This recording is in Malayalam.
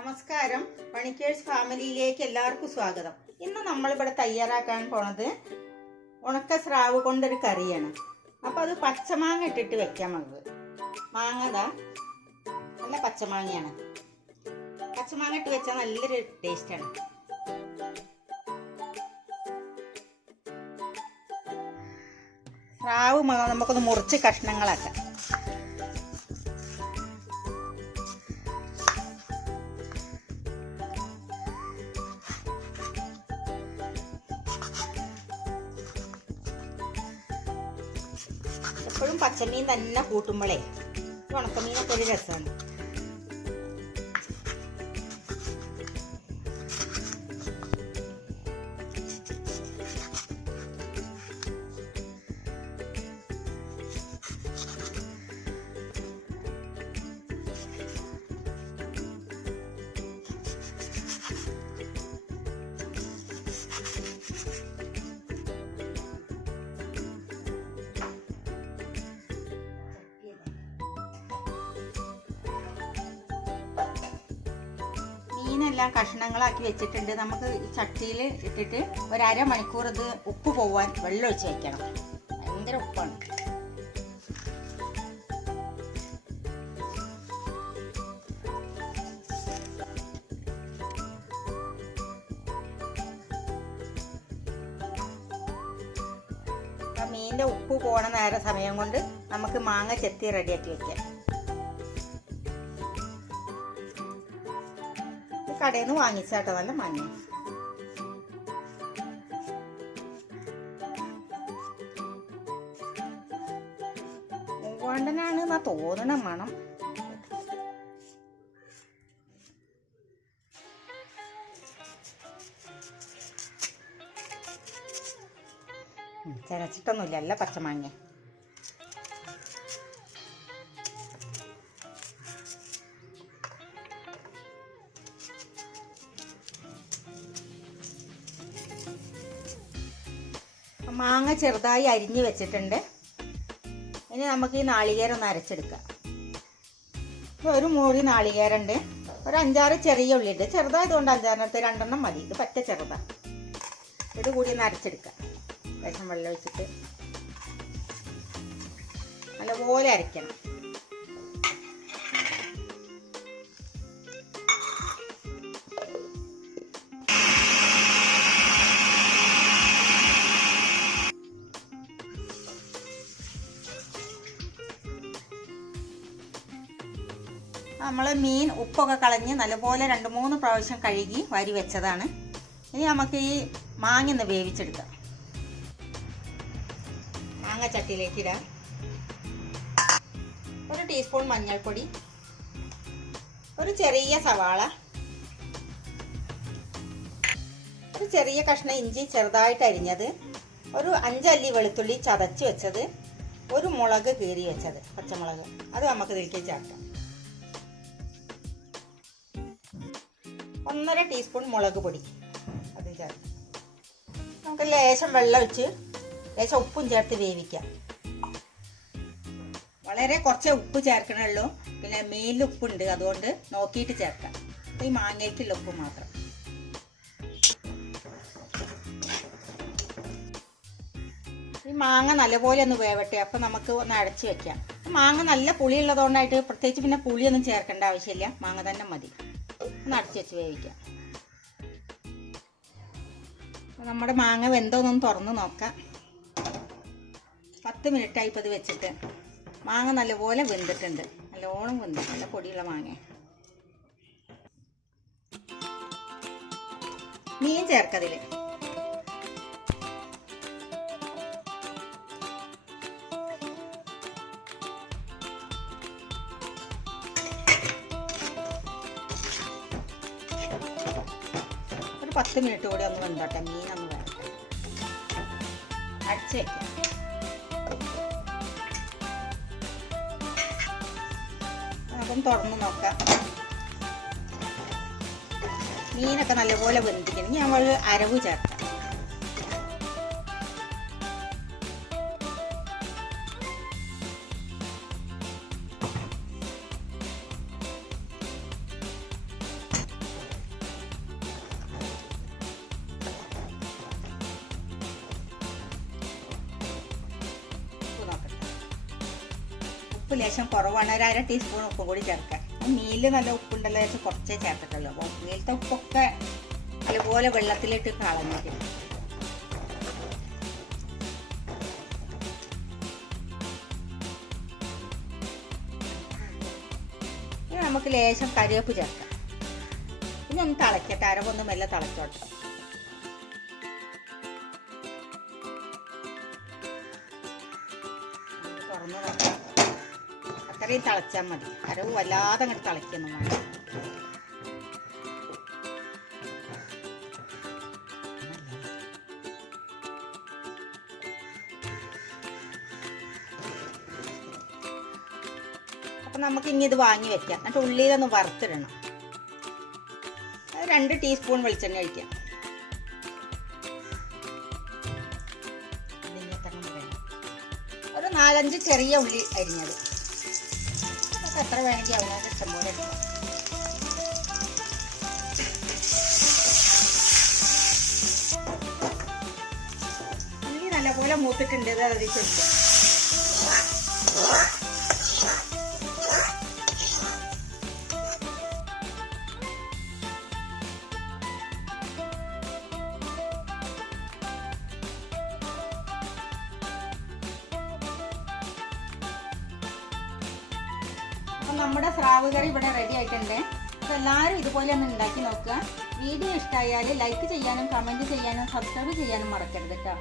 നമസ്കാരം, പണിക്കേഴ്സ് ഫാമിലിയിലേക്ക് എല്ലാവർക്കും സ്വാഗതം. ഇന്ന് നമ്മളിവിടെ തയ്യാറാക്കാൻ പോണത് ഉണക്ക സ്രാവ് കൊണ്ടൊരു കറിയാണ്. അപ്പോൾ അത് പച്ചമാങ്ങ ഇട്ടിട്ട് വെക്കാം. നമുക്ക് മാങ്ങതാ നല്ല പച്ചമാങ്ങയാണ്. പച്ചമാങ്ങ ഇട്ട് വെച്ചാൽ നല്ലൊരു ടേസ്റ്റാണ്. സ്രാവ് നമുക്കൊന്ന് മുറിച്ച് കഷ്ണങ്ങളാക്കാം. എപ്പോഴും പച്ചമീൻ തന്നെ കൂട്ടുമ്പോഴേ ഉണക്കമീനൊക്കെ ഒരു രസമാണ്. മീനെല്ലാം കഷ്ണങ്ങളാക്കി വെച്ചിട്ടുണ്ട്. നമുക്ക് ഈ ചട്ടിയിൽ ഇട്ടിട്ട് ഒരു അരമണിക്കൂർ ഇത് ഉപ്പ് പോവാൻ വെള്ളം ഒഴിച്ച് വെക്കണം. ഭയങ്കര ഉപ്പാണ്. മീനിൻ്റെ ഉപ്പ് പോണ സമയം കൊണ്ട് നമുക്ക് മാങ്ങ ചെത്തി റെഡിയാക്കി വെക്കാം. കടയിൽ നിന്ന് വാങ്ങിച്ചാട്ടോ, നല്ല മാങ്ങ. മൂവാണ്ടനാണ് എന്നാ തോന്നണ മണം. ചരച്ചിട്ടൊന്നുമില്ല, അല്ല പച്ചമാങ്ങ. മാങ്ങ ചെറുതായി അരിഞ്ഞ് വെച്ചിട്ടുണ്ട്. ഇനി നമുക്ക് ഈ നാളികേരം ഒന്ന് അരച്ചെടുക്കാം. ഒരു മൂടി നാളികേരമുണ്ട്, ഒരു 5-6 ചെറിയ ഉള്ളിയുണ്ട്. ചെറുതായതുകൊണ്ട് 5-6 രണ്ടെണ്ണം മതി. ഇത് പറ്റ ചെറുതാണ്. ഇത് കൂടി ഒന്ന് അരച്ചെടുക്കാം. ലേശം വെള്ളം ഒഴിച്ചിട്ട് നല്ലപോലെ അരയ്ക്കണം. നമ്മൾ മീൻ ഉപ്പൊക്കെ കളഞ്ഞ് നല്ലപോലെ 2-3 പ്രാവശ്യം കഴുകി വാരി വെച്ചതാണ്. ഇനി നമുക്ക് ഈ മാങ്ങ ഒന്ന് വേവിച്ചെടുക്കാം. മാങ്ങ ചട്ടിയിലേക്ക് ഇടാം. 1 ടീസ്പൂൺ മഞ്ഞൾപ്പൊടി, ഒരു ചെറിയ സവാള, ഒരു ചെറിയ കഷ്ണം ഇഞ്ചി ചെറുതായിട്ട് അരിഞ്ഞത്, ഒരു 5 അല്ലി വെളുത്തുള്ളി ചതച്ച് വെച്ചത്, ഒരു മുളക് കീറി വെച്ചത്, പച്ചമുളക്, അത് നമുക്ക് ഇതിലേക്ക് ചേർക്കാം. 1.5 ടീസ്പൂൺ മുളക് പൊടി അത് ചേർത്ത് നമുക്ക് ലേശം വെള്ളം ഒഴിച്ച് ലേശം ഉപ്പും ചേർത്ത് വേവിക്കാം. വളരെ കുറച്ചേ ഉപ്പ് ചേർക്കണുള്ളൂ. പിന്നെ മീനിൽ ഉപ്പുണ്ട്, അതുകൊണ്ട് നോക്കിയിട്ട് ചേർക്കാം. ഈ മാങ്ങയ്ക്കുള്ള ഉപ്പ് മാത്രം. ഈ മാങ്ങ നല്ലപോലെ ഒന്ന് വേവട്ടെ. അപ്പം നമുക്ക് ഒന്ന് അടച്ച് വെക്കാം. മാങ്ങ നല്ല പുളിയുള്ളതുകൊണ്ടായിട്ട് പ്രത്യേകിച്ച് പിന്നെ പുളിയൊന്നും ചേർക്കേണ്ട ആവശ്യമില്ല. മാങ്ങ തന്നെ മതി. ഒന്ന് അടച്ച് വെച്ച് വേവിക്കാം. നമ്മുടെ മാങ്ങ വെന്തോന്നൊന്ന് തുറന്ന് നോക്കാം. 10 മിനിറ്റായി ഇപ്പോൾ ഇത് വെച്ചിട്ട്. മാങ്ങ നല്ലപോലെ വെന്തിട്ടുണ്ട്, നല്ലോണം വെന്തു. നല്ല പൊടിയുള്ള മാങ്ങ. മീൻ ചേർക്കതിൽ. ഒരു 10 മിനിറ്റ് കൂടി ഒന്ന് വെന്തോട്ടെ. മീനൊന്ന് വേണം. അടച്ച് വയ്ക്കാം. നമുക്കൊന്ന് തുറന്ന് നോക്കാം. മീനൊക്കെ നല്ലപോലെ വെന്തിക്കണം. നമ്മൾ അരവ് ചേർക്കാം. ഉപ്പ് ലേശം കുറവാണ്, ഒരു 1/2 ടീസ്പൂൺ ഉപ്പും കൂടി ചേർക്കാം. മീനിൽ നല്ല ഉപ്പുണ്ടല്ലോ വെച്ച് കുറച്ചേ ചേർത്തിട്ടുള്ളൂ. അപ്പോൾ മീലത്തെ ഉപ്പൊക്കെ അതുപോലെ വെള്ളത്തിലിട്ട് കളഞ്ഞിട്ട് ഇനി നമുക്ക് ലേശം കറിവേപ്പ് ചേർക്കാം. പിന്നെ ഒന്ന് തിളക്കട്ടെ, അരവൊന്ന് മെല്ലെ തിളച്ചോട്ടെ. തുറന്ന് നോക്കാം. അത്രയും തിളച്ചാൽ മതി, അരവ് വല്ലാതെ അങ്ങോട്ട് തിളയ്ക്കൊന്നും വേണ്ട. അപ്പം നമുക്ക് ഇനി ഇത് വാങ്ങി വെക്കാം. എന്നിട്ട് ഉള്ളിയിലൊന്ന് വറുത്തിടണം. 2 ടീസ്പൂൺ വെളിച്ചെണ്ണ ഒഴിക്കാം. ഒരു 4-5 ചെറിയ ഉള്ളി അരിഞ്ഞത്. അതൊക്കെ എത്ര വേണമെങ്കിൽ അവനവൻ്റെ ഇഷ്ടം പോലെ എടുക്കാം. ഉള്ളി നല്ലപോലെ മൂത്തിട്ടുണ്ട്. ഇത് അതിരിച്ചെടുക്കാം. അപ്പം നമ്മുടെ സ്രാവ് കറി ഇവിടെ റെഡി ആയിട്ടുണ്ട്. അപ്പോൾ എല്ലാവരും ഇതുപോലെ ഒന്ന് ഉണ്ടാക്കി നോക്കുക. വീഡിയോ ഇഷ്ടമായാൽ ലൈക്ക് ചെയ്യാനും കമൻറ്റ് ചെയ്യാനും സബ്സ്ക്രൈബ് ചെയ്യാനും മറക്കരുത് കേട്ടോ.